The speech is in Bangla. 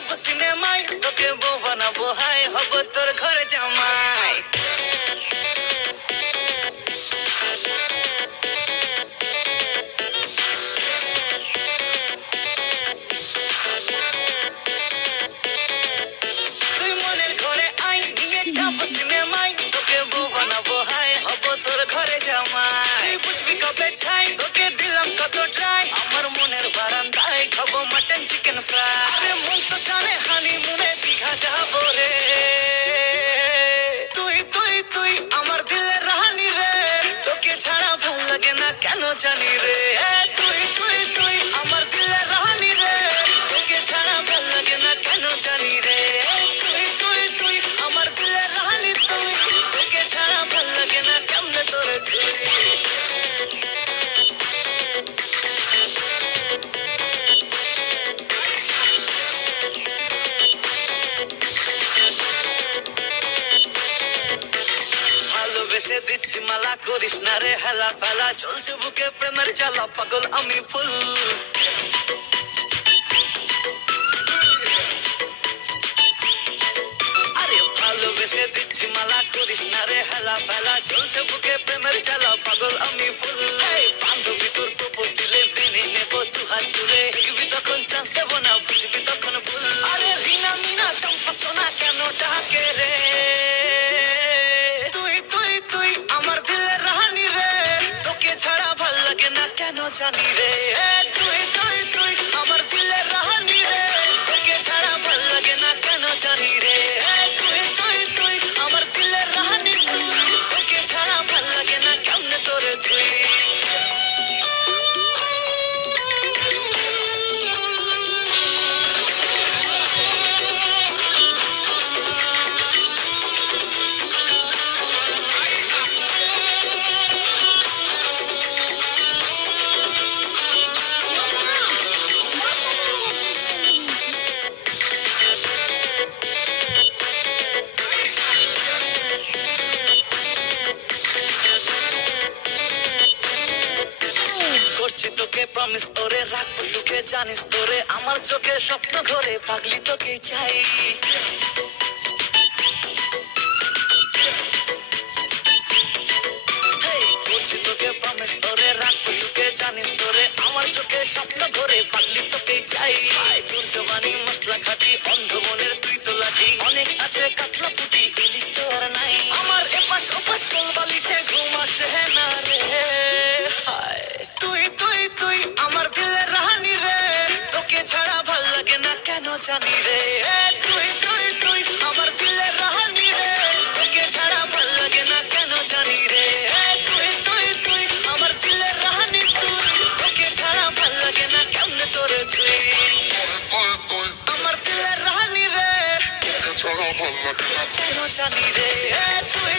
যাবো সিনেমায়, তোকে বউ বানাবো হাই, হব তোর ঘরে জামাই। তুই মনের ঘরে আই, নিয়ে যাবো সিনেমায়, তোকে বউ বানাবো হাই, হব তোর ঘরে জামাই। তুই বুঝবি কবে ছাই, তোকে দিলাম কত ট্রাই, আমার মনের বারান্দায় খাবো মাটন চিকেন ফ্রাই। আরে মন তো জানে হানিমুনে দীঘা যাবো রে। তুই তুই তুই আমার দিলের রানী রে, তোকে ছাড়া ভাল লাগে না কেন জানি রে। তুই তুই তুই আমার দিলের রানী রে, তোকে ছাড়া ভাল লাগে না কেন জানি রে। তুই তুই তুই আমার দিলের রানী তুই, তোকে ছাড়া ভাল লাগে না কেমনে তোরে তুই। ভালোবেসে দিচ্ছি মালা, করিস না রে হেলা ফেলা, চলছে বুকে প্রেমের জ্বালা, পাগল আমি ফুল। আরে ভালোবেসে দিচ্ছি মালা, করিস না রে হেলা ফেলা, চলছে বুকে প্রেমের জ্বালা, পাগল আমি ফুল। বান্ধবী তোর প্রপোজ দিলে মেনে নেবো দু হাত তুলে, দেখবি তখন চান্স দেবো না, বুঝবি তখন ভুল। আরে রিনা মিনা চম্পা সোনা কেন ডাকে রে। তুই তুই তুই আমার দিলের রানী রে, তোকে ছাড়া ভাল লাগে না কেন জানি রে। তুই তুই তুই আমার দিলের রানী রে, তোকে ছাড়া ভাল লাগে না কেন জানি রে। তুই তুই তুই আমার দিলের রানী তুই, তোকে ছাড়া ভাল লাগে না কেমনে তোরে তুই। করছি তোকে প্রমিস ওরে, রাখবো সুখে জানিস তোরে, আমার চোখে স্বপ্ন ঘরে পাগলি তোকে চাই। করছি তোকে প্রমিস ওরে, রাখবো সুখে জানিস তোরে, আমার চোখে স্বপ্ন ঘরে পাগলি তোকে চাই। তোর জবানি মশলা খাটি, অন্ধ মনের তুই তো লাঠি, অনেক আছে কাতলা পুটি, ইলিশ তো আর নাই। আমার এপাশ ওপাশ কোল বালিশে ঘুম আসে না রে। তুই তুই তুই আমার দিলের রানী রে, তোকে ছাড়া ভাল লাগে না কেন জানি রে। তুই তুই তুই আমার দিলের রানী রে, তোকে ছাড়া ভাল লাগে না কেন জানি রে। তুই তুই তুই আমার দিলের রানী তুই, তোকে ছাড়া ভাল লাগে না কেমনে তোরে তুই। আমার দিলের রানী রে, তোকে ছাড়া ভাল লাগে না কেন জানি রে। তুই